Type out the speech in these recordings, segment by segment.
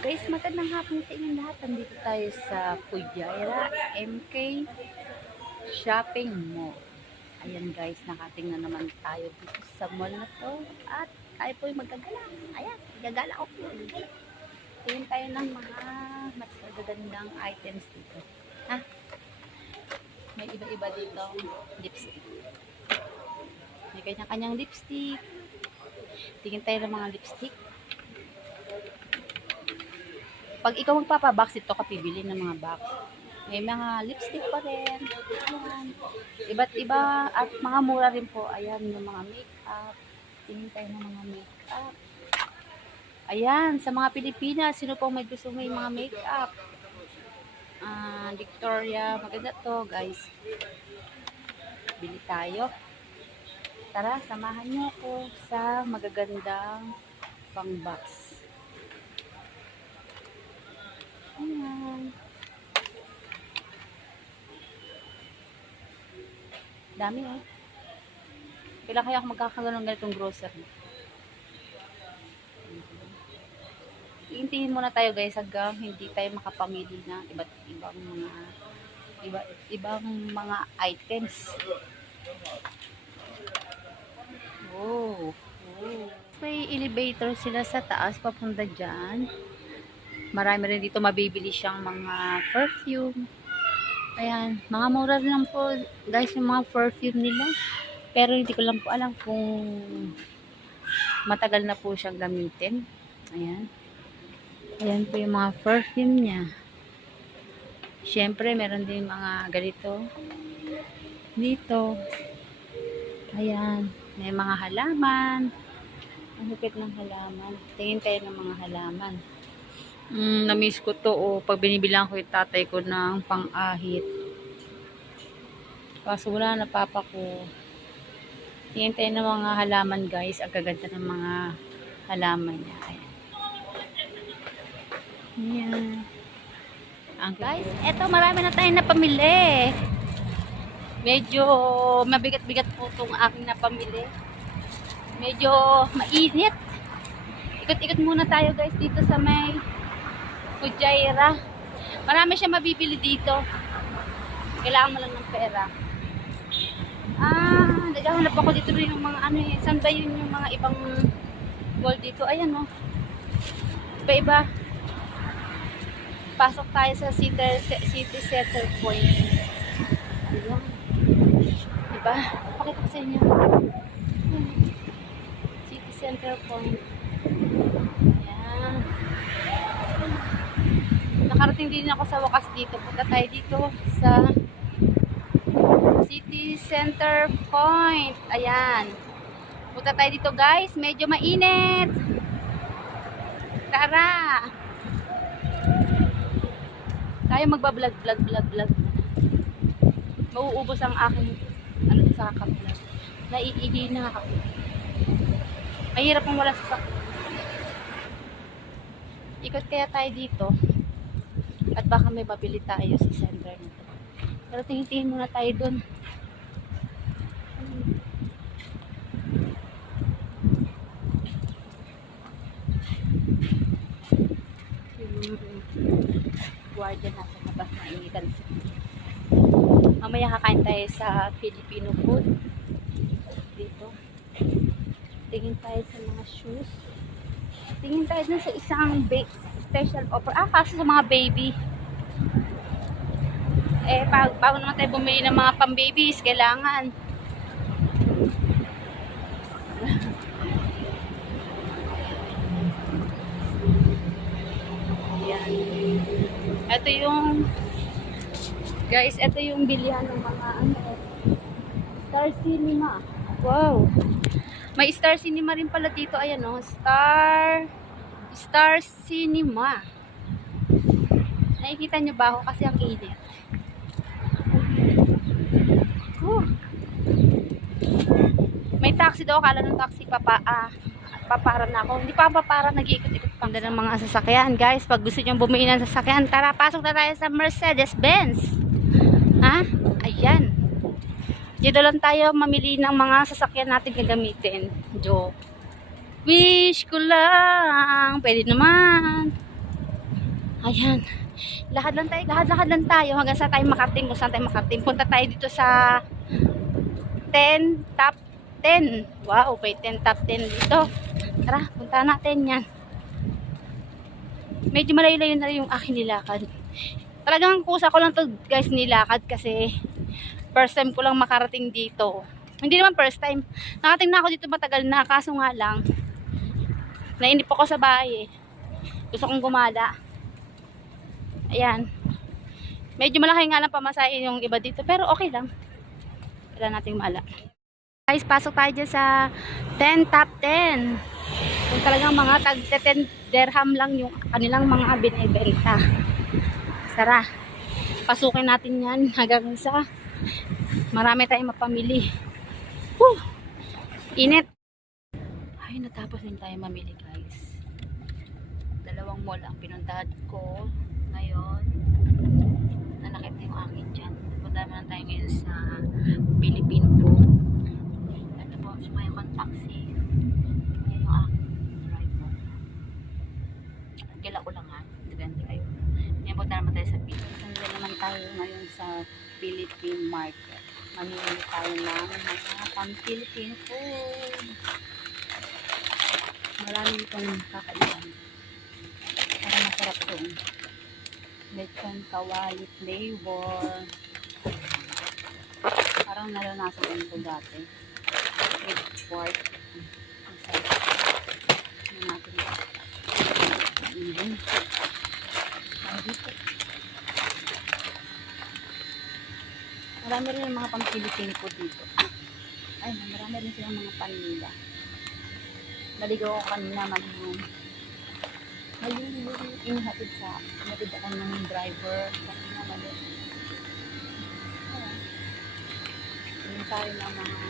Guys, magandang hapon sa inyong lahat. Nandito tayo sa Fujairah MK Shopping Mall. Ayan guys, nakating na naman tayo dito sa mall na to. At tayo po yung magagala. Ayan, gagala ko po. Tingin tayo ng mga mas magagandang items dito. Ha? May iba-iba dito lipstick. May kanya-kanyang lipstick. Tingin tayo ng mga lipstick. Pag ikaw magpapabox, ito ka pibili ng mga box. May mga lipstick pa rin. Ayan. Iba't iba at mga mura rin po. Ayan, yung mga makeup. Tingin tayo ng mga makeup. Ayan, sa mga Pilipinas, sino pong may gusto may mga makeup? Victoria, maganda to guys. Bili tayo. Tara, samahan niyo ako sa magagandang pang box. Ayan. Dami eh. Kailan kaya ako magkakaroon ng ganitong grocery? Iintihin muna tayo guys hanggang hindi tayo makapamili na iba't ibang mga items. Oh. May elevator sila sa taas papunta dyan. Marami rin dito mabibili siyang mga perfume. Ayan, mga mura rin lang po guys yung mga perfume nila. Pero hindi ko lang po alam kung matagal na po siyang gamitin. Ayan. Ayan po yung mga perfume niya. Siyempre, meron din mga ganito. Dito. Ayan. May mga halaman. Ang hupit ng halaman. Tingin tayo ng mga halaman. Na-miss ko to pag binibilang ko yung tatay ko ng pang-ahit. Kaso wala na papa ko. Tingin tayo ng mga halaman guys. Ang gaganda ng mga halaman niya. Ayan. Guys, eto marami na tayong napamili. Medyo mabigat-bigat po itong aking napamili. Medyo mainit. Ikot-ikot muna tayo guys dito sa may Fujairah. Marami siya mabibili dito. Kailangan mo lang ng pera. Naghahanap ako dito rin ng mga ano eh. Saan ba yun yung mga ibang mall dito? Ayan o. Iba-iba. Pasok tayo sa City Center Point. Ayan. Diba? Pakita ko sa inyo. City Center Point. Ayan. Nakarating din ako sa wakas dito. Punta tayo dito sa City Center Point. Ayan. Punta tayo dito guys. Medyo mainit. Tara. Tayo magbablog. Mauubos ang aking sa kakablog. Naiihi na ako. Mahirap ang wala sa ikot kaya tayo dito. At baka may mabili tayo sa center nito. Pero tingin-tingin muna tayo dun. Guardian nasa labas na initan. Mamaya kakain tayo sa Filipino food. Dito. Tingin tayo sa mga shoes. Tingin tayo dun sa isang special offer. Kasi sa mga baby. Bago naman tayo bumili ng mga pang-babies, kailangan. Ayan. Ito yung guys, ito yung bilihan ng mga Star Cinema. Wow. May Star Cinema rin pala dito. Ayan o. Star Cinema. Nakikita nyo ba ako? Kasi ang init. May taxi daw. Akala ng taxi papara na ako. Hindi pa papara. Nag-iikot-ikot pa. Ganda ng mga sasakyan. Guys, pag gusto nyo bumili ng sasakyan, tara, pasok na tayo sa Mercedes-Benz. Ayan. Dito lang tayo mamili ng mga sasakyan natin gagamitin. Joke. Wish ko lang. Pwede naman. Ayan. Lakad lang tayo hanggang sa tayo makarating kung saan tayo makarating. Punta tayo dito sa 10 top 10. Wow, may 10 top 10 dito. Tara, punta natin yan. Medyo malayo-layo na rin yung aking nilakad. Talagang kusa ko lang to guys nilakad kasi first time ko lang makarating dito. Hindi naman first time. Nakating na ako dito matagal na, kaso nga lang nainip ako sa bahay eh. Gusto kong gumala. Ayan. Medyo malaki nga lang pamasahe yung iba dito pero okay lang. Kailan nating mala. Guys, pasok tayo dyan sa 10 top 10. Kung talagang mga tag 10 dirham lang yung kanilang mga binibenta. Tara, pasukin natin yan hanggang sa marami tayong mapamili. Woo! Init. Ay, natapos din tayo mamili guys. Dalawang mall ang pinuntahan ko ngayon. Nanakit yung akin dyan. Punta naman tayo ngayon sa Philippine Food. Ano po, sumayo kong taxi. Yan yung aking driver. Gila ko lang ha. Depende kayo. Ngayon punta naman tayo sa Philippine. Nandun naman tayo ngayon sa Philippine Market. Mamili tayo ng mga pang-Philippine food. Marami itong kakailan. Parang masarap itong lechon kawali flavor. Parang naranasan ko ito dati. With pork. Ano natin ito? Even. Marami rin yung mga pang-Philippine food dito. Ay, marami rin silang mga panila. Naligaw ako kanina, mali inihatid ako ng driver. Kanina mali. Hindi tayo ng mga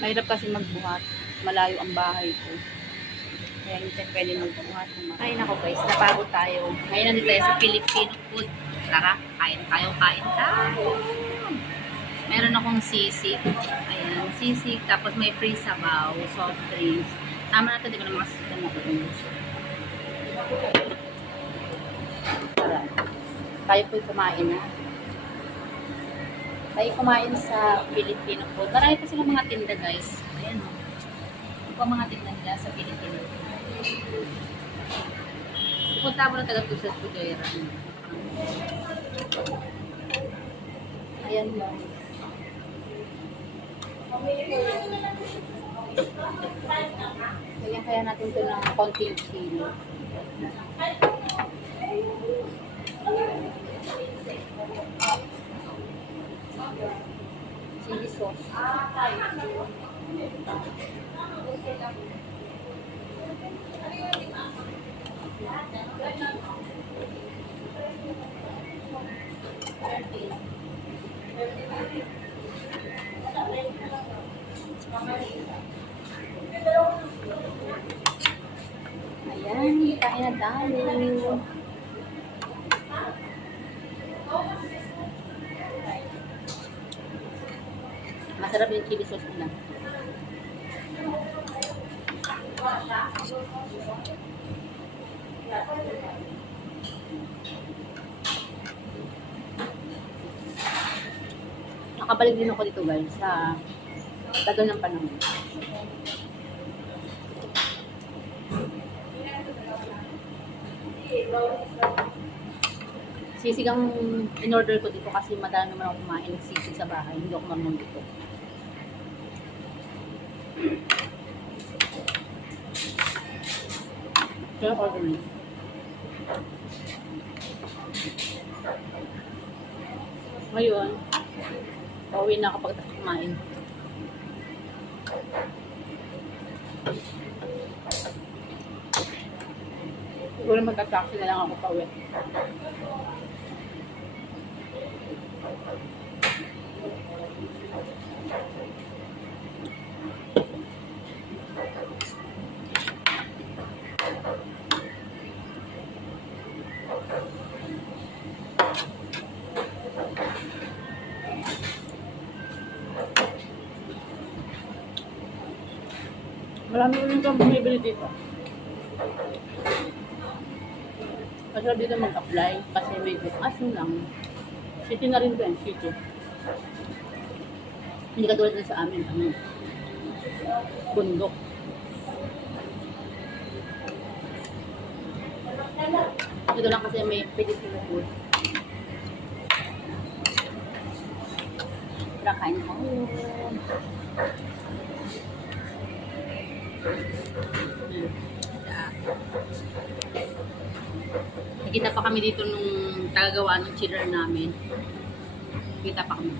mahirap kasi magbuhat. Malayo ang bahay ko. Kaya hindi tayo pwede magbuhat. Ay nako guys, napagod tayo. Ngayon nandito tayo sa Filipino food. Tara, kain tayo. Meron akong sisig. Ayan, sisig. Tapos may free sabaw, soft drinks. Tama na ito, di ko naman kasi matutungos. Tara, tayo po'y kumain na. Tayo kumain sa Filipino food. Marami pa silang mga tinda guys. Ayan o. Ito pa mga tinda nila sa Filipino food. Punta mo na taga-Pusat Pudera. Ayan mo. Kaya natin ito ng konting chili. Chili sauce. Ayan, kain na tayo. Masarap yung chili sauce nila. Nakabalik din ako dito guys sa tagal ng panahon. Sisig ang in-order ko dito kasi madami naman ako kumain ng sisig sa bahay. Hindi ako marunong dito. Kaya order nyo. Ngayon, pauwi na kapag tapos kumain. Siguro magka-taxi na lang ako pauwi. Marami ulit kang bumibili dito. Masarap dito mag-apply kasi medyo aso lang. City na rin to eh, city. Hindi katulad na sa amin, bundok. Dito lang kasi may Filipino food. Tara, kain ko. Nakita pa kami dito nung tagagawa ng chiller namin. Nakita pa kami.